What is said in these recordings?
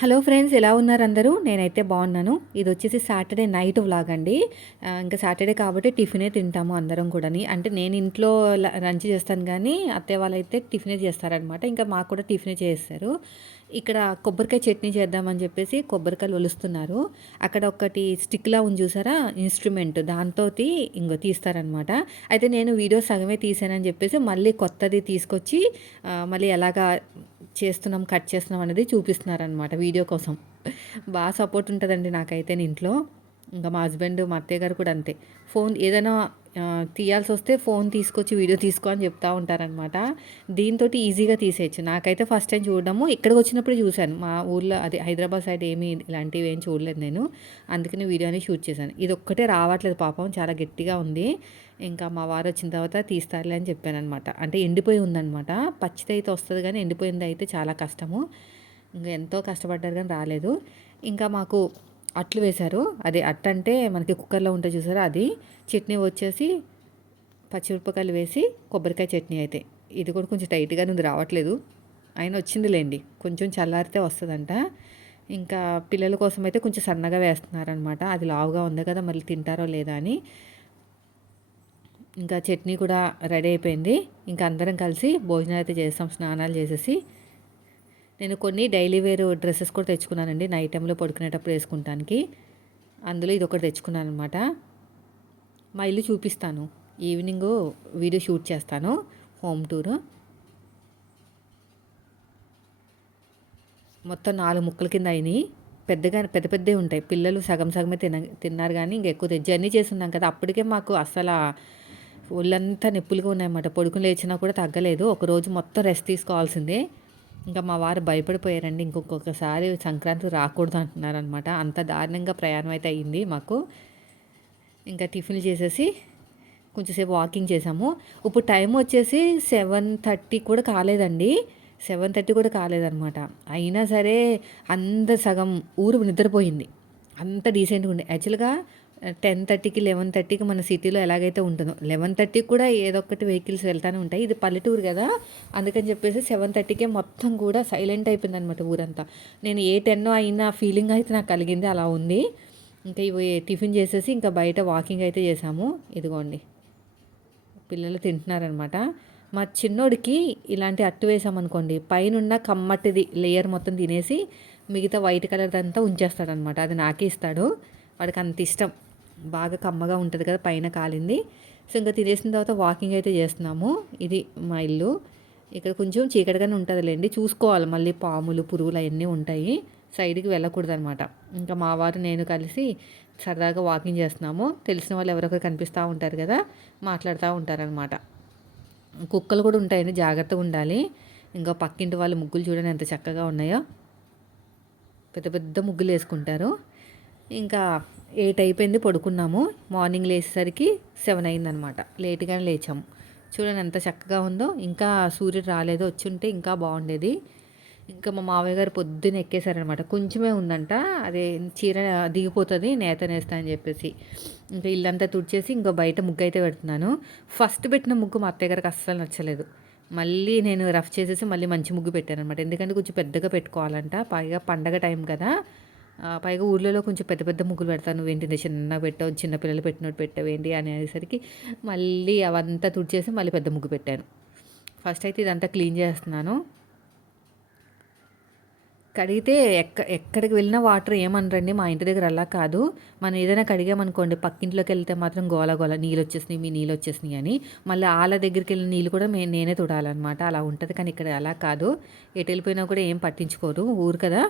Hello friends, ఎలా ఉన్నారు అందరూ? నేనైతే బాగున్నాను. ఇది వచ్చేసి సాటర్డే నైట్ వ్లాగ్ అండి. ఇంకా సాటర్డే కాబట్టి టిఫినే తింటాము అందరం కూడాని. అంటే నేను ఇంట్లో లంచ్ చేస్తాను కానీ అత్తయ్య వాళ్ళైతే టిఫినే చేస్తారనమాట. ఇంకా మాకు కూడా టిఫినే చేస్తారు. ఇక్కడ కొబ్బరికాయ చట్నీ చేద్దామని చెప్పేసి కొబ్బరికాయలు ఒలుస్తున్నారు. అక్కడ ఒకటి స్టిక్లా ఉంది చూసారా, ఇన్స్ట్రుమెంట్ దాంతో ఇంకో తీస్తారనమాట. అయితే నేను వీడియో సగమే తీసానని చెప్పేసి మళ్ళీ కొత్తది తీసుకొచ్చి మళ్ళీ ఎలాగా చేస్తున్నాం, కట్ చేస్తున్నాం అనేది చూపిస్తున్నారనమాట వీడియో కోసం. బాగా సపోర్ట్ ఉంటుందండి నాకైతే ఇంట్లో. ఇంకా మా హస్బెండ్, మా అత్తయ్య గారు కూడా అంతే. ఫోన్ ఏదైనా తీయాల్సి వస్తే ఫోన్ తీసుకొచ్చి వీడియో తీసుకో అని చెప్తూ ఉంటారనమాట. దీంతో ఈజీగా తీసేయచ్చు. నాకైతే ఫస్ట్ టైం చూడడము ఇక్కడికి వచ్చినప్పుడు చూశాను. మా ఊర్లో అదే హైదరాబాద్ సైడ్ ఇలాంటివి ఏం చూడలేదు నేను. అందుకని వీడియోని షూట్ చేశాను. ఇది ఒక్కటే రావట్లేదు పాపం, చాలా గట్టిగా ఉంది. ఇంకా మా వారు వచ్చిన తర్వాత తీస్తారులే అని చెప్పానమాట. అంటే ఎండిపోయి ఉందనమాట. పచ్చిది అయితే వస్తుంది కానీ ఎండిపోయింది అయితే చాలా కష్టము. ఇంకా ఎంతో కష్టపడ్డారు కానీ రాలేదు. ఇంకా మాకు అట్లు వేశారు. అదే అట్టు అంటే మనకి కుక్కర్లో ఉంటే చూసారా అది. చట్నీ వచ్చేసి పచ్చిమిరపకాయలు వేసి కొబ్బరికాయ చట్నీ అయితే. ఇది కూడా కొంచెం టైట్గానే ఉంది, రావట్లేదు. అయినా వచ్చిందిలేండి, కొంచెం చల్లారితే వస్తుందంట. ఇంకా పిల్లల కోసం అయితే కొంచెం సన్నగా వేస్తున్నారనమాట. అది లావుగా ఉంది కదా, మళ్ళీ తింటారో లేదా అని. ఇంకా చట్నీ కూడా రెడీ అయిపోయింది. ఇంకా అందరం కలిసి భోజనాలు అయితే చేస్తాం, స్నానాలు చేసేసి. నేను కొన్ని డైలీ వేర్ డ్రెస్సెస్ కూడా తెచ్చుకున్నానండి, నైట్ టైంలో పడుకునేటప్పుడు వేసుకుంటానికి. అందులో ఇది ఒకటి తెచ్చుకున్నాను అనమాట. మా ఇల్లు చూపిస్తాను, ఈవినింగ్ వీడియో షూట్ చేస్తాను, హోమ్ టూర్. మొత్తం 4 ముక్కల కింద అయినాయి. పెద్ద పెద్దవి ఉంటాయి. పిల్లలు సగం సగమే తిన్నారు కానీ ఇంకా ఎక్కువ జర్నీ చేస్తున్నాం కదా, అప్పటికే మాకు అస్సలు ఒళ్ళంతా నొప్పులుగా ఉన్నాయన్నమాట. పడుకుని లేచినా కూడా తగ్గలేదు. ఒకరోజు మొత్తం రెస్ట్ తీసుకోవాల్సిందే. ఇంకా మా వారు భయపడిపోయారండి, ఇంకొకసారి సంక్రాంతి రాకూడదు అంటున్నారనమాట. అంత దారుణంగా ప్రయాణం అయితే అయ్యింది మాకు. ఇంకా టిఫిన్లు చేసేసి కొంచెంసేపు వాకింగ్ చేసాము. ఇప్పుడు టైం వచ్చేసి 7:30 కూడా కాలేదండి. 7:30 కూడా కాలేదనమాట. అయినా సరే అందరు సగం ఊరు నిద్రపోయింది. అంత డీసెంట్గా ఉండే. యాక్చువల్గా 10:30కి 11:30కి మన సిటీలో ఎలాగైతే ఉంటుందో 11:30కి కూడా ఏదో ఒకటి వెహికల్స్ వెళ్తూనే ఉంటాయి. ఇది పల్లెటూరు కదా, అందుకని చెప్పేసి 7:30కే మొత్తం కూడా సైలెంట్ అయిపోయింది అనమాట ఊరంతా. నేను ఏ 10 అయినా ఫీలింగ్ అయితే నాకు కలిగింది, అలా ఉంది. ఇంకా ఇవి టిఫిన్ చేసేసి ఇంకా బయట వాకింగ్ అయితే చేసాము. ఇదిగోండి పిల్లలు తింటున్నారనమాట. మా చిన్నోడికి ఇలాంటి అట్టు వేసామనుకోండి, పైనున్న కమ్మటిది లేయర్ మొత్తం తినేసి మిగతా వైట్ కలర్ అంతా ఉంచేస్తాడనమాట. అది నాకే ఇస్తాడు. వాడికి అంత ఇష్టం. బాగా కమ్మగా ఉంటుంది కదా పైన కాలింది. సో ఇంకా తినేసిన తర్వాత వాకింగ్ అయితే చేస్తున్నాము. ఇది మా ఇల్లు. ఇక్కడ కొంచెం చీకటిగానే ఉంటుందిలేండి, చూసుకోవాలి. మళ్ళీ పాములు, పురుగులు అవన్నీ ఉంటాయి, సైడ్కి వెళ్ళకూడదు అనమాట. ఇంకా మా వారు నేను కలిసి సరదాగా వాకింగ్ చేస్తున్నాము. తెలిసిన వాళ్ళు ఎవరొకరు కనిపిస్తూ ఉంటారు కదా, మాట్లాడుతూ ఉంటారనమాట. కుక్కలు కూడా ఉంటాయండి, జాగ్రత్తగా ఉండాలి. ఇంకా పక్కింటి వాళ్ళు ముగ్గులు చూడండి ఎంత చక్కగా ఉన్నాయో. పెద్ద పెద్ద ముగ్గులు వేసుకుంటారు. ఇంకా 8 అయిపోయింది, పడుకున్నాము. మార్నింగ్ లేచేసరికి 7 అయిందనమాట. లేట్గానే లేచాము. చూడండి ఎంత చక్కగా ఉందో. ఇంకా సూర్యుడు రాలేదు, వచ్చుంటే ఇంకా బాగుండేది. ఇంకా మా మావయ్య గారు పొద్దున్న ఎక్కేశారనమాట. కొంచెమే ఉందంట, అదే చీర దిగిపోతుంది నేత నేస్తా అని చెప్పేసి. ఇంకా ఇల్లంతా తుడిచేసి ఇంకా బయట ముగ్గు అయితే పెడుతున్నాను. ఫస్ట్ పెట్టిన ముగ్గు మా అత్తయ్య గారికి అస్సలు నచ్చలేదు. మళ్ళీ నేను రఫ్ చేసేసి మళ్ళీ మంచి ముగ్గు పెట్టాను అనమాట. ఎందుకంటే కొంచెం పెద్దగా పెట్టుకోవాలంట, పైగా పండగ టైం కదా. పైగా ఊర్లలో కొంచెం పెద్ద పెద్ద ముగ్గులు పెడతాను, నువ్వేంటి చిన్నగా పెట్టావు, చిన్నపిల్లలు పెట్టినట్టు పెట్టావేంటి అనేసరికి మళ్ళీ అవంతా తుడిచేసి మళ్ళీ పెద్ద ముగ్గు పెట్టాను. ఫస్ట్ అయితే ఇదంతా క్లీన్ చేస్తున్నాను. కడిగితే ఎక్కడికి వెళ్ళినా వాటర్ ఏమనరండి, మా ఇంటి దగ్గర అలా కాదు. మనం ఏదైనా కడిగామనుకోండి, పక్కింట్లోకి వెళ్తే మాత్రం గోల గోల, నీళ్ళు వచ్చేసినాయి, మీ నీళ్ళు వచ్చేసినాయి అని. మళ్ళీ వాళ్ళ దగ్గరికి వెళ్ళిన నీళ్ళు కూడా నేనే తుడాలన్నమాట, అలా ఉంటుంది. కానీ ఇక్కడ అలా కాదు, ఎటు వెళ్ళిపోయినా కూడా ఏం పట్టించుకోరు, ఊరు కదా,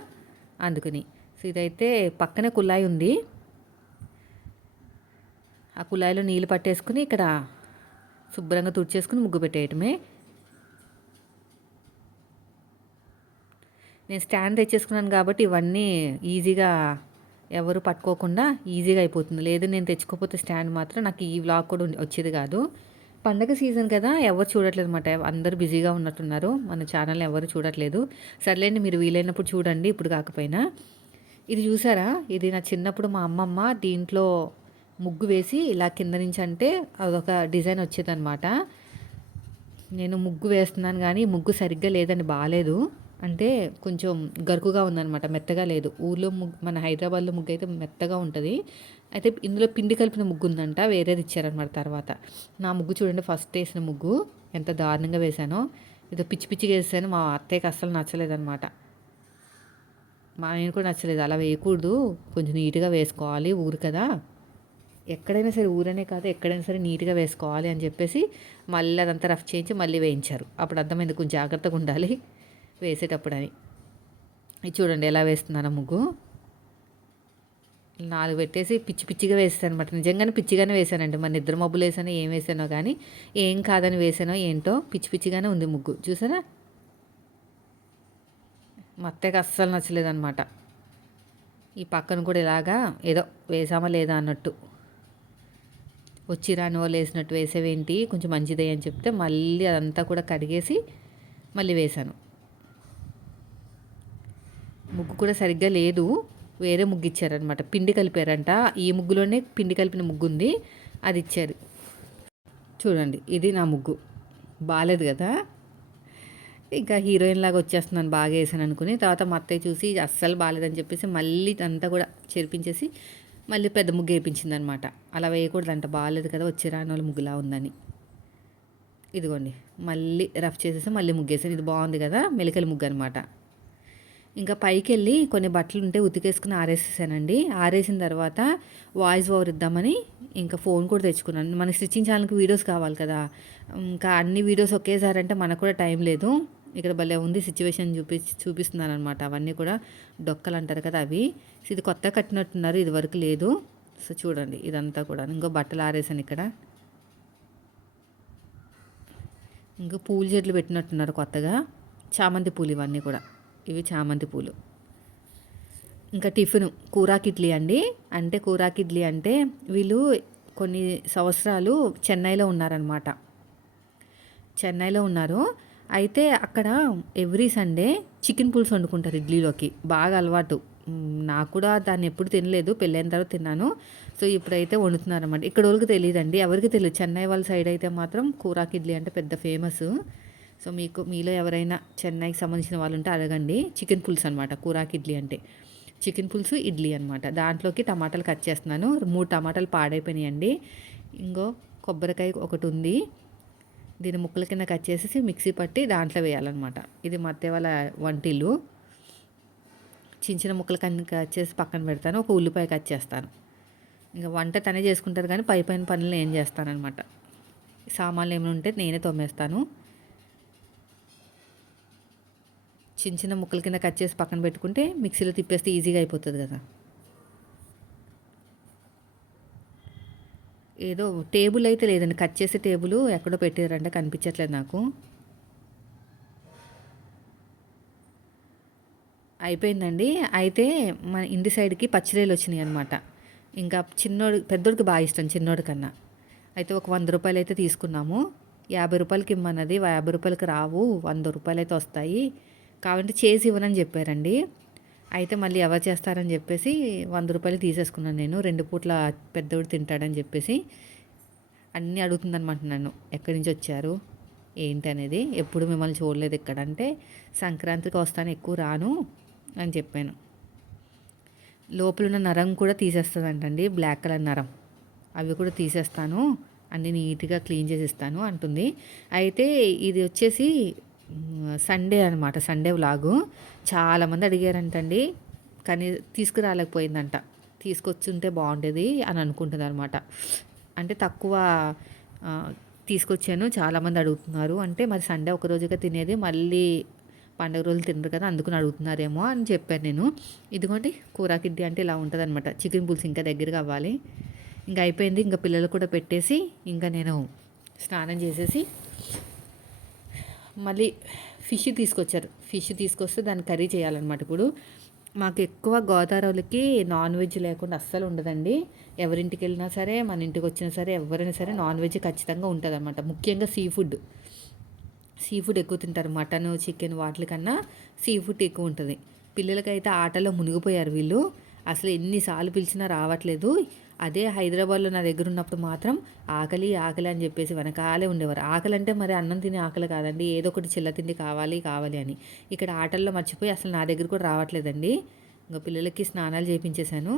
అందుకని. సో ఇదైతే పక్కనే కుళాయి ఉంది. ఆ కుళాయిలో నీళ్ళు పట్టేసుకుని ఇక్కడ శుభ్రంగా తుడిచేసుకుని ముగ్గు పెట్టేయటమే. నేను స్టాండ్ తెచ్చేసుకున్నాను కాబట్టి ఇవన్నీ ఈజీగా ఎవరు పట్టుకోకుండా ఈజీగా అయిపోతుంది. లేదు నేను తెచ్చుకోకపోతే స్టాండ్ మాత్రం నాకు ఈ వ్లాగ్ కూడా వచ్చేది కాదు. పండగ సీజన్ కదా, ఎవరు చూడట్లేదు అనమాట. అందరూ బిజీగా ఉన్నట్టున్నారు, మన ఛానల్ని ఎవరు చూడట్లేదు. సర్లేండి, మీరు వీలైనప్పుడు చూడండి, ఇప్పుడు కాకపోయినా. ఇది చూసారా, ఇది నా చిన్నప్పుడు మా అమ్మమ్మ దీంట్లో ముగ్గు వేసి ఇలా కింద నుంచి అంటే అదొక డిజైన్ వచ్చేదన్నమాట. నేను ముగ్గు వేస్తున్నాను కానీ ముగ్గు సరిగ్గా లేదండి, బాగాలేదు. అంటే కొంచెం గరుకుగా ఉందనమాట, మెత్తగా లేదు. ఊర్లో మన హైదరాబాద్లో ముగ్గు అయితే మెత్తగా ఉంటుంది. అయితే ఇందులో పిండి కలిపిన ముగ్గు ఉందంట, వేరేది ఇచ్చారనమాట తర్వాత. నా ముగ్గు చూడండి, ఫస్ట్ వేసిన ముగ్గు ఎంత దారుణంగా వేశానో. ఏదో పిచ్చి పిచ్చిగా వేసాను. మా అత్తయ్యకి అస్సలు నచ్చలేదనమాట. మా ఆయన కూడా నచ్చలేదు. అలా వేయకూడదు, కొంచెం నీట్గా వేసుకోవాలి, ఊరు కదా, ఎక్కడైనా సరే ఊరనే కాదు, ఎక్కడైనా సరే నీట్గా వేసుకోవాలి అని చెప్పేసి మళ్ళీ అదంతా రఫ్ చేయించి మళ్ళీ వేయించారు. అప్పుడు అర్థమైంది కొంచెం జాగ్రత్తగా ఉండాలి వేసేటప్పుడు అని. ఇది చూడండి ఎలా వేస్తున్నాను ముగ్గు. 4 పెట్టేసి పిచ్చి పిచ్చిగా వేసాను అనమాట. నిజంగానే పిచ్చిగానే వేసానండి. మరి నిద్ర మబ్బులు వేసానో ఏం వేసానో కానీ, ఏం కాదని వేసానో ఏంటో, పిచ్చి పిచ్చిగానే ఉంది ముగ్గు. చూసారా, మా అత్తయ్యకి అస్సలు నచ్చలేదన్నమాట. ఈ పక్కన కూడా ఇలాగా ఏదో వేసామా లేదా అన్నట్టు, వచ్చి రాని వాళ్ళు వేసినట్టు వేసేవేంటి, కొంచెం మంచిదే అని చెప్తే మళ్ళీ అదంతా కూడా కడిగేసి మళ్ళీ వేశాను. ముగ్గు కూడా సరిగ్గా లేదు, వేరే ముగ్గు ఇచ్చారనమాట. పిండి కలిపారంట, ఈ ముగ్గులోనే పిండి కలిపిన ముగ్గు ఉంది, అది ఇచ్చారు. చూడండి ఇది నా ముగ్గు, బాగాలేదు కదా. ఇంకా హీరోయిన్ లాగా వచ్చేస్తున్నాను బాగా వేసాను అనుకుని. తర్వాత మా అత్తయ్య చూసి అస్సలు బాగాలేదని చెప్పేసి మళ్ళీ అంతా కూడా చెరిపించేసి మళ్ళీ పెద్ద ముగ్గు వేయించింది అనమాట. అలా వేయకూడదంట, బాగాలేదు కదా, వచ్చే రాని వాళ్ళ ముగ్గులా ఉందని. ఇదిగోండి మళ్ళీ రఫ్ చేసేసి మళ్ళీ ముగ్గేసాను. ఇది బాగుంది కదా, మెలికల ముగ్గు అనమాట. ఇంకా పైకి వెళ్ళి కొన్ని బట్టలు ఉంటే ఉతికేసుకుని ఆరేసేసానండి. ఆరేసిన తర్వాత వాయిస్ ఓవర్ ఇద్దామని ఇంకా ఫోన్ కూడా తెచ్చుకున్నాను. మన స్టిచ్చింగ్ ఛానల్కి వీడియోస్ కావాలి కదా, ఇంకా అన్ని వీడియోస్ ఒకేసారి అంటే మనకు కూడా టైం లేదు. ఇక్కడ భలే ఉంది సిచ్యువేషన్ చూపిస్తున్నాను అనమాట. అవన్నీ కూడా డొక్కలు అంటారు కదా అవి. ఇది కొత్త కట్టినట్టున్నారు, ఇది వరకు లేదు. సో చూడండి ఇదంతా కూడా. ఇంకో బట్టలు ఆరేసాను ఇక్కడ. ఇంకా పూల చెట్లు పెట్టినట్టున్నారు కొత్తగా, చామంతి పూలు ఇవన్నీ కూడా. ఇవి చామంతి పూలు. ఇంకా టిఫిన్ కూరాకి ఇడ్లీ అండి. అంటే కూరాకి ఇడ్లీ అంటే వీళ్ళు కొన్ని సంవత్సరాలు చెన్నైలో ఉన్నారనమాట. చెన్నైలో ఉన్నారు. అయితే అక్కడ ఎవ్రీ సండే చికెన్ పులుసు వండుకుంటారు ఇడ్లీలోకి, బాగా అలవాటు. నాకు కూడా దాన్ని ఎప్పుడు తినలేదు, పెళ్ళైన తర్వాత తిన్నాను. సో ఇప్పుడైతే వండుతున్నారన్నమాట. ఇక్కడ వాళ్ళకి తెలియదండి, ఎవరికి తెలియదు. చెన్నై వాళ్ళ సైడ్ అయితే మాత్రం కూరాకి ఇడ్లీ అంటే పెద్ద ఫేమస్. సో మీలో ఎవరైనా చెన్నైకి సంబంధించిన వాళ్ళు ఉంటే అడగండి. చికెన్ పులుసు అనమాట కూరాకి ఇడ్లీ అంటే. చికెన్ పులుసు ఇడ్లీ అనమాట. దాంట్లోకి టమాటాలు కట్ చేస్తున్నాను. 3 టమాటాలు పాడైపోయినాయండి. ఇంకో కొబ్బరికాయ ఒకటి ఉంది, దీన్ని ముక్కల కింద కట్ చేసేసి మిక్సీ పట్టి దాంట్లో వేయాలన్నమాట. ఇది మా అత్తయ్య వాళ్ళ వంటిల్లు. చిన్న చిన్న ముక్కలు కట్ చేసి పక్కన పెడతాను. ఒక ఉల్లిపాయ కట్ చేస్తాను. ఇంకా వంట తనే చేసుకుంటారు కానీ పై పైన పనులు నేను చేస్తానన్నమాట. సామాన్లు ఏమైనా ఉంటే నేనే తోమేస్తాను. చిన్న చిన్న ముక్కల కింద కట్ చేసి పక్కన పెట్టుకుంటే మిక్సీలో తిప్పేస్తే ఈజీగా అయిపోతుంది కదా. ఏదో టేబుల్ అయితే లేదండి, కట్ చేసే టేబుల్ ఎక్కడో పెట్టారంటే కనిపించట్లేదు నాకు. అయిపోయిందండి. అయితే మన ఇంటి సైడ్కి పచ్చిరేలు వచ్చినాయి అనమాట. ఇంకా పెద్దోడికి బాగా ఇష్టం చిన్నోడి కన్నా. అయితే ఒక 100 రూపాయలు అయితే తీసుకున్నాము. 50 రూపాయలకి ఇమ్మన్నది, 50 రూపాయలకి రావు, 100 రూపాయలు అయితే వస్తాయి, కావాలంటే చేసి ఇవ్వనని చెప్పారండి. అయితే మళ్ళీ ఎవరు చేస్తారని చెప్పేసి 100 రూపాయలు తీసేసుకున్నాను నేను. 2 పూట్ల పెద్దోడు తింటాడని చెప్పేసి. అన్నీ అడుగుతుందనమాట నన్ను, ఎక్కడి నుంచి వచ్చారు ఏంటి అనేది, ఎప్పుడు మిమ్మల్ని చూడలేదు ఇక్కడ అంటే, సంక్రాంతికి వస్తాను ఎక్కువ రాను అని చెప్పాను. లోపల ఉన్న నరం కూడా తీసేస్తుందంటండి, బ్లాక్ కలర్ నరం, అవి కూడా తీసేస్తాను, అన్నీ నీట్గా క్లీన్ చేసి ఇస్తాను అంటుంది. అయితే ఇది వచ్చేసి సండే అనమాట, సండే వ్లాగు. చాలామంది అడిగారంటండి, కానీ తీసుకురాలేకపోయిందంట. తీసుకొచ్చుంటే బాగుండేది అని అనుకుంటుంది అనమాట. అంటే తక్కువ తీసుకొచ్చాను, చాలామంది అడుగుతున్నారు అంటే, మరి సండే ఒక రోజుగా తినేది, మళ్ళీ పండుగ రోజులు తినరు కదా, అందుకని అడుగుతున్నారేమో అని చెప్పాను నేను. ఇదిగోండి కూరాకిడ్డీ అంటే ఇలా ఉంటుంది అనమాట. చికెన్ పులుసు ఇంకా దగ్గరగా అవ్వాలి. ఇంకా అయిపోయింది. ఇంకా పిల్లలు కూడా పెట్టేసి ఇంకా నేను స్నానం చేసేసి మళ్ళీ ఫిష్ తీసుకొచ్చారు. ఫిష్ తీసుకొస్తే దాన్ని కర్రీ చేయాలన్నమాట. ఇప్పుడు మాకు ఎక్కువ గోదావరికి నాన్ వెజ్ లేకుండా అస్సలు ఉండదండి. ఎవరింటికి వెళ్ళినా సరే, మన ఇంటికి వచ్చినా సరే, ఎవరైనా సరే నాన్ వెజ్ ఖచ్చితంగా ఉంటుంది అనమాట. ముఖ్యంగా సీ ఫుడ్ ఎక్కువ తింటారు. మటన్, చికెన్ వాటికన్నా సీ ఫుడ్ ఎక్కువ ఉంటుంది. పిల్లలకైతే ఆటలో మునిగిపోయారు వీళ్ళు. అసలు ఎన్నిసార్లు పిలిచినా రావట్లేదు. అదే హైదరాబాద్లో నా దగ్గర ఉన్నప్పుడు మాత్రం ఆకలి ఆకలి అని చెప్పేసి వెనకాలే ఉండేవారు. ఆకలి అంటే మరి అన్నం తినే ఆకలి కాదండి, ఏదో ఒకటి చిల్ల తిండి కావాలి కావాలి అని. ఇక్కడ ఆటల్లో మర్చిపోయి అసలు నా దగ్గర కూడా రావట్లేదండి. ఇంకా పిల్లలకి స్నానాలు చేయించేశాను.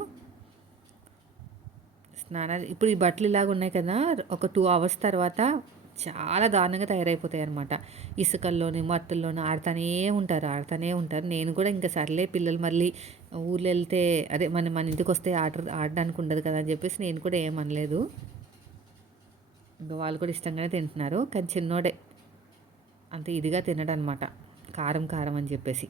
స్నానాలు ఇప్పుడు ఈ బట్టలు ఇలాగ ఉన్నాయి కదా, ఒక 2 అవర్స్ తర్వాత చాలా దారుణంగా తయారైపోతాయి అనమాట. ఇసుకల్లోని మట్టుల్లోని ఆడుతూనే ఉంటారు ఆడుతూనే ఉంటారు. నేను కూడా ఇంకా సర్లే పిల్లలు మళ్ళీ ఊర్లో వెళ్తే అదే మన మన ఇంటికి వస్తే ఆడడానికి ఉండదు కదా అని చెప్పేసి నేను కూడా ఏమనలేదు. ఇంకా వాళ్ళు కూడా ఇష్టంగానే తింటున్నారు. కానీ చిన్నోడే అంత ఇదిగా తినడనమాట, కారం కారం అని చెప్పేసి.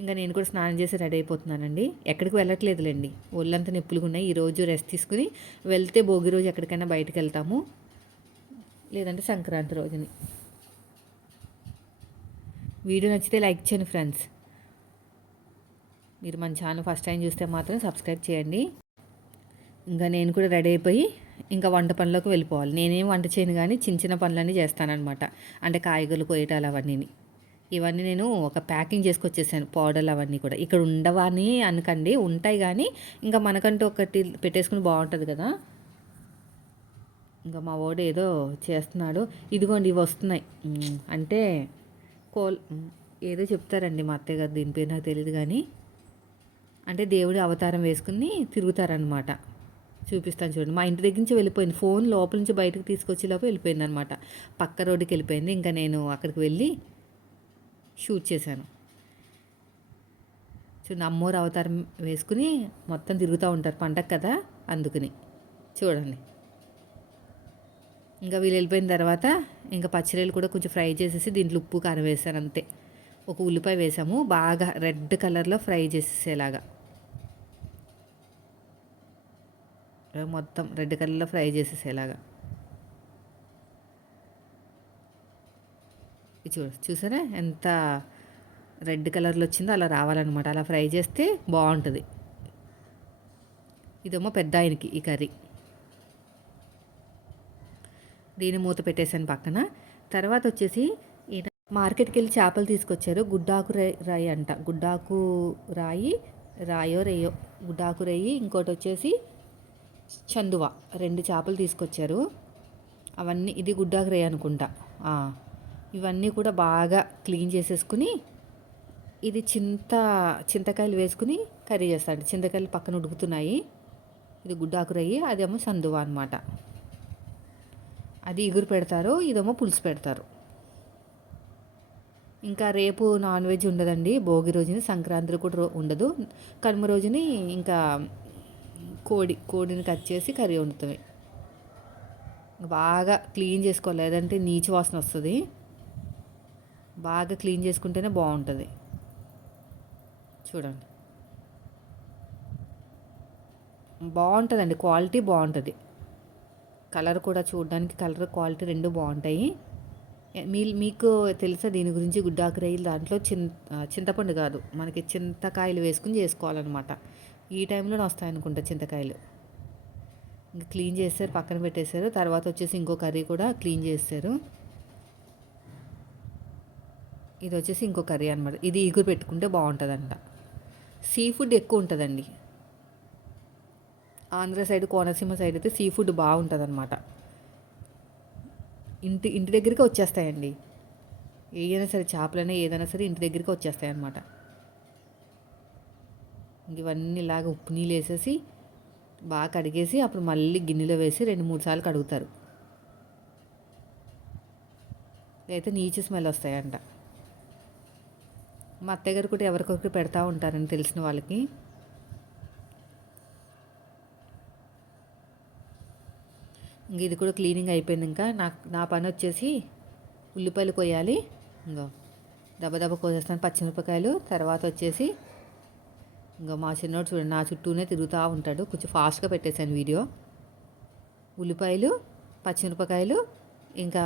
ఇంకా నేను కూడా స్నానం చేసి రెడీ అయిపోతున్నానండి. ఎక్కడికి వెళ్ళట్లేదులేండి, ఒళ్ళంతా నొప్పులుగా ఉన్నాయి. ఈరోజు రెస్ట్ తీసుకుని వెళ్తే భోగి రోజు ఎక్కడికైనా బయటకు వెళ్తాము, లేదంటే సంక్రాంతి రోజుని. వీడియో నచ్చితే లైక్ చేయండి ఫ్రెండ్స్. మీరు మన ఛానల్ ఫస్ట్ టైం చూస్తే మాత్రం సబ్స్క్రైబ్ చేయండి. ఇంకా నేను కూడా రెడీ అయిపోయి ఇంకా వంట పనిలోకి వెళ్ళిపోవాలి. నేనేం వంట చేయను కానీ చిన్న చిన్న పనులన్నీ చేస్తానన్నమాట. అంటే కాయగూరలు కొయ్యటాలు అవన్నీ. ఇవన్నీ నేను ఒక ప్యాకింగ్ చేసుకొచ్చేసాను, పౌడర్లు అవన్నీ కూడా. ఇక్కడ ఉండవా అని అనకండి, ఉంటాయి కానీ ఇంకా మనకంటూ ఒకటి పెట్టేసుకుని బాగుంటుంది కదా. ఇంకా మా వాడు ఏదో చేస్తున్నాడు. ఇదిగోండి ఇవి వస్తున్నాయి, అంటే ఏదో చెప్తారండి మా అత్తయ్య గారు, దీని పేరు నాకు తెలియదు కానీ, అంటే దేవుడి అవతారం వేసుకుని తిరుగుతారనమాట. చూపిస్తాను చూడండి. మా ఇంటి దగ్గర నుంచి వెళ్ళిపోయింది, ఫోన్ లోపల నుంచి బయటకు తీసుకొచ్చే లోపు వెళ్ళిపోయింది అనమాట. పక్క రోడ్డుకి వెళ్ళిపోయింది. ఇంకా నేను అక్కడికి వెళ్ళి షూట్ చేశాను. చూడండి, అమ్మోరు అవతారం వేసుకుని మొత్తం తిరుగుతూ ఉంటారు పండగ కదా, అందుకని చూడండి. ఇంకా వీళ్ళు వెళ్ళిపోయిన తర్వాత ఇంకా పచ్చిరొయ్యలు కూడా కొంచెం ఫ్రై చేసేసి దీంట్లో ఉప్పు కారం వేసాను అంతే. ఒక ఉల్లిపాయ వేసాము, బాగా రెడ్ కలర్లో ఫ్రై చేసేసేలాగా, మొత్తం రెడ్ కలర్లో ఫ్రై చేసేసేలాగా. చూసారా ఎంత రెడ్ కలర్లో వచ్చిందో, అలా రావాలన్నమాట. అలా ఫ్రై చేస్తే బాగుంటుంది. ఇదేమో పెద్ద ఆయనకి ఈ కర్రీ. దీన్ని మూత పెట్టేశాను పక్కన. తర్వాత వచ్చేసి ఈయన మార్కెట్కి వెళ్ళి చేపలు తీసుకొచ్చారు. గుడ్డాకు రాయి అంట, గుడ్డాకు రాయి, రాయో రేయో, గుడ్డాకు రాయి, ఇంకోటి వచ్చేసి చందువ, 2 చేపలు తీసుకొచ్చారు. అవన్నీ, ఇది గుడ్డాకు రాయి అనుకుంటా. ఇవన్నీ కూడా బాగా క్లీన్ చేసేసుకుని, ఇది చింతకాయలు వేసుకుని కర్రీ చేస్తాడు. చింతకాయలు పక్కన ఉడుకుతున్నాయి. ఇది గుడ్డాకు రాయి, అదేమో చందువ అనమాట. అది ఇగురు పెడతారు, ఇదేమో పులుసు పెడతారు. ఇంకా రేపు నాన్ వెజ్ ఉండదండి భోగి రోజుని, సంక్రాంతి కూడా ఉండదు. కనుమ రోజుని ఇంకా కోడిని కట్ చేసి కర్రీ వండుతుంది. బాగా క్లీన్ చేసుకోవాలి, లేదంటే నీచు వాసన వస్తుంది. బాగా క్లీన్ చేసుకుంటేనే బాగుంటుంది. చూడండి, బాగుంటుందండి, క్వాలిటీ బాగుంటుంది. కలర్ కూడా చూడడానికి, కలర్ క్వాలిటీ 2 బాగుంటాయి. మీకు తెలుసా దీని గురించి? గుడ్డాకు రైలు దాంట్లో చింతపండు కాదు, మనకి చింతకాయలు వేసుకుని చేసుకోవాలన్నమాట. ఈ టైంలోనే వస్తాయనుకుంటా చింతకాయలు. ఇంకా క్లీన్ చేస్తారు, పక్కన పెట్టేశారు. తర్వాత వచ్చేసి ఇంకో కర్రీ కూడా క్లీన్ చేస్తారు. ఇది వచ్చేసి ఇంకో కర్రీ అనమాట. ఇది ఈగురు పెట్టుకుంటే బాగుంటుందంట. సీ ఫుడ్ ఎక్కువ ఉంటుందండి ఆంధ్ర సైడ్, కోనసీమ సైడ్ అయితే సీ ఫుడ్ బాగుంటుంది అనమాట. ఇంటి దగ్గరికి వచ్చేస్తాయండి, ఏదైనా సరే, చేపలైనా ఏదైనా సరే ఇంటి దగ్గరికి వచ్చేస్తాయి అన్నమాట. ఇవన్నీ ఇలాగ ఉప్పు నీళ్ళు వేసేసి బాగా కడిగేసి అప్పుడు మళ్ళీ గిన్నెలో వేసి 2-3 సార్లు కడుగుతారు, అయితే నీచు స్మెల్ వస్తాయంట. మా అత్తయ్య గారు కూడా ఎవరికొకరికి పెడతా ఉంటారని తెలిసిన వాళ్ళకి. ఇంక ఇది కూడా క్లీనింగ్ అయిపోయింది. ఇంకా నా పని వచ్చేసి ఉల్లిపాయలు కొయ్యాలి. ఇంకా దెబ్బ కోసేస్తాను పచ్చిమిరపకాయలు. తర్వాత వచ్చేసి ఇంకా మా చిన్నోడు చూడండి నా చుట్టూనే తిరుగుతూ ఉంటాడు. కొంచెం ఫాస్ట్గా పెట్టేశాను వీడియో. ఉల్లిపాయలు, పచ్చిమిరపకాయలు, ఇంకా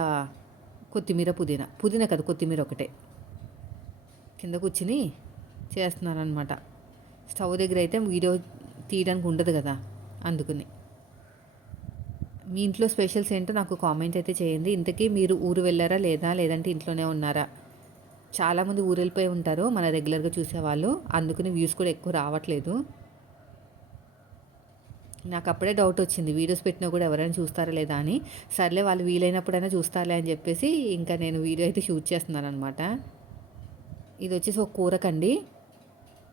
కొత్తిమీర, పుదీనా కదా, కొత్తిమీర ఒకటే. కింద కూర్చుని చేస్తున్నాను అనమాట. స్టవ్ దగ్గర అయితే వీడియో తీయడానికి ఉండదు కదా, అందుకని. మీ ఇంట్లో స్పెషల్స్ ఏంటో నాకు కామెంట్ అయితే చేయండి. ఇంతకీ మీరు ఊరు వెళ్ళారా లేదా, లేదంటే ఇంట్లోనే ఉన్నారా? చాలామంది ఊరు వెళ్ళిపోయి ఉంటారు మన రెగ్యులర్గా చూసేవాళ్ళు, అందుకని వ్యూస్ కూడా ఎక్కువ రావట్లేదు. నాకు అప్పుడే డౌట్ వచ్చింది వీడియోస్ పెట్టినా కూడా ఎవరైనా చూస్తారా లేదా అని. సర్లే వాళ్ళు వీలైనప్పుడైనా చూస్తారులే అని చెప్పేసి ఇంకా నేను వీడియో అయితే షూట్ చేస్తున్నాను అనమాట. ఇది వచ్చేసి ఒక కూరకండి.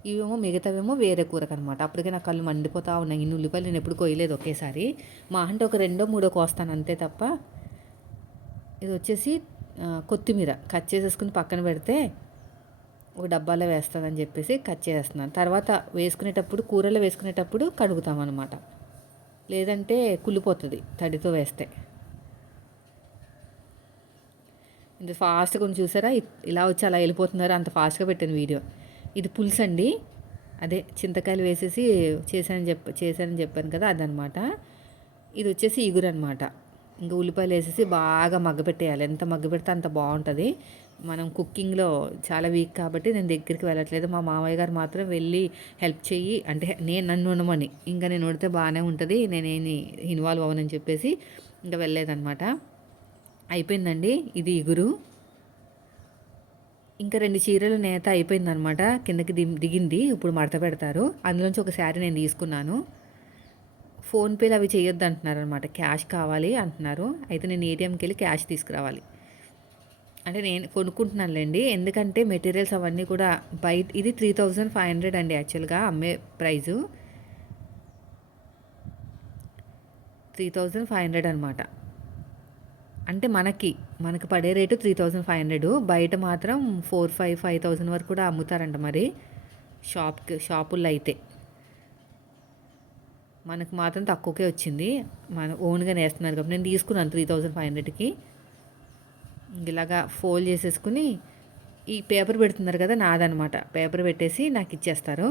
ఇవేమో మిగతావేమో వేరే కూరకనమాట. అప్పటికే నా కళ్ళు మండిపోతా ఉన్నాయి. ఇన్ని ఉల్లిపాయలు నేను ఎప్పుడు కొయ్యలేదు ఒకేసారి. మా అంటే ఒక రెండో మూడో కోస్తాను అంతే తప్ప. ఇది వచ్చేసి కొత్తిమీర కట్ చేసేసుకుని పక్కన పెడితే ఒక డబ్బాలో వేస్తుందని చెప్పేసి కట్ చేస్తున్నాను. తర్వాత వేసుకునేటప్పుడు కూరలో వేసుకునేటప్పుడు కడుగుతామన్నమాట. లేదంటే కుళ్ళిపోతుంది తడితో వేస్తే. ఇంత ఫాస్ట్గా కొంచెం చూసారా ఇలా వచ్చి అలా వెళ్ళిపోతున్నారు, అంత ఫాస్ట్గా పెట్టాను వీడియో. ఇది పులుసు అండి, అదే చింతకాయలు వేసేసి చేశానని చెప్పాను కదా అదనమాట. ఇది వచ్చేసి ఇగురు అనమాట. ఇంకా ఉల్లిపాయలు వేసేసి బాగా మగ్గపెట్టేయాలి. ఎంత మగ్గపెడితే అంత బాగుంటుంది. మనం కుకింగ్లో చాలా వీక్ కాబట్టి నేను దగ్గరికి వెళ్ళట్లేదు. మా మామయ్య గారు మాత్రం వెళ్ళి హెల్ప్ చెయ్యి అంటే నన్ను ఉండమని, ఇంకా నేను వండితే బాగానే ఉంటుంది, నేనేమి ఇన్వాల్వ్ అవ్వనని చెప్పేసి ఇంకా వెళ్ళలేదనమాట. అయిపోయిందండి ఇది ఇగురు. ఇంకా 2 చీరలు నేత అయిపోయిందనమాట. కిందకి దిగింది. ఇప్పుడు మడత పెడతారు. అందులోంచి ఒక శారీ నేను తీసుకున్నాను. ఫోన్పేలు అవి చేయొద్దు అంటున్నారనమాట. క్యాష్ కావాలి అంటున్నారు. అయితే నేను ఏటీఎంకి వెళ్ళి క్యాష్ తీసుకురావాలి. అంటే నేను కొనుక్కుంటున్నానులేండి. ఎందుకంటే మెటీరియల్స్ అవన్నీ కూడా బయట ఇది 3500 అండి యాక్చువల్గా అమ్మే ప్రైజు. 3500 అనమాట. అంటే మనకి పడే రేటు 3500. బయట మాత్రం 5000 వరకు కూడా అమ్ముతారంట మరి షాపుల్లో అయితే. మనకు మాత్రం తక్కువకే వచ్చింది. మన ఓన్గా నేస్తున్నారు కాబట్టి నేను తీసుకున్నాను 3500కి. ఇలాగా ఫోల్డ్ చేసేసుకుని ఈ పేపర్ పెడుతున్నారు కదా నాదనమాట. పేపర్ పెట్టేసి నాకు ఇచ్చేస్తారు.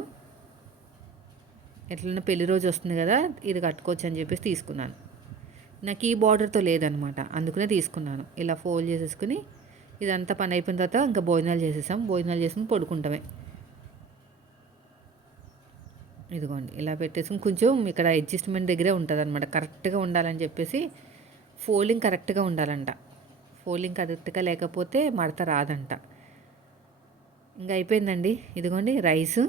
ఎట్లన్నా పెళ్లి రోజు వస్తుంది కదా ఇది కట్టుకోవచ్చు అని చెప్పేసి తీసుకున్నాను. నాకు ఈ బార్డర్తో లేదనమాట, అందుకనే తీసుకున్నాను. ఇలా ఫోల్డ్ చేసేసుకుని ఇదంతా పని అయిపోయిన తర్వాత ఇంకా భోజనాలు చేసుకుని పడుకుంటామే. ఇదిగోండి ఇలా పెట్టేసుకుని కొంచెం ఇక్కడ అడ్జస్ట్మెంట్ దగ్గరే ఉంటుంది అనమాట. కరెక్ట్గా ఉండాలని చెప్పేసి ఫోల్డింగ్ కరెక్ట్గా ఉండాలంట. ఫోల్డింగ్ కరెక్ట్గా లేకపోతే మడత రాదంట. ఇంకా అయిపోయిందండి. ఇదిగోండి రైసు,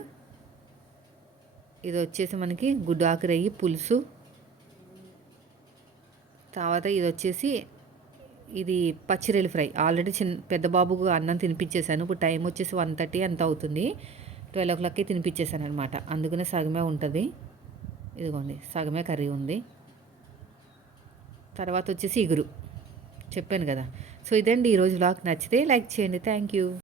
ఇది వచ్చేసి మనకి గుడ్డాకు రొయ్యి పులుసు, తర్వాత ఇది వచ్చేసి ఇది పచ్చిరొయ్యల ఫ్రై. ఆల్రెడీ పెద్ద బాబుకు అన్నం తినిపించేశాను. ఇప్పుడు టైం వచ్చేసి 1:30 అంత అవుతుంది. 12 o'clockకి తినిపించేశాను అనమాట. అందుకనే సగమే ఉంటుంది. ఇదిగోండి సగమే కర్రీ ఉంది. తర్వాత వచ్చేసి ఇగురు చెప్పాను కదా. సో ఇదండి ఈరోజు వ్లాగ్. నచ్చితే లైక్ చేయండి. Thank you.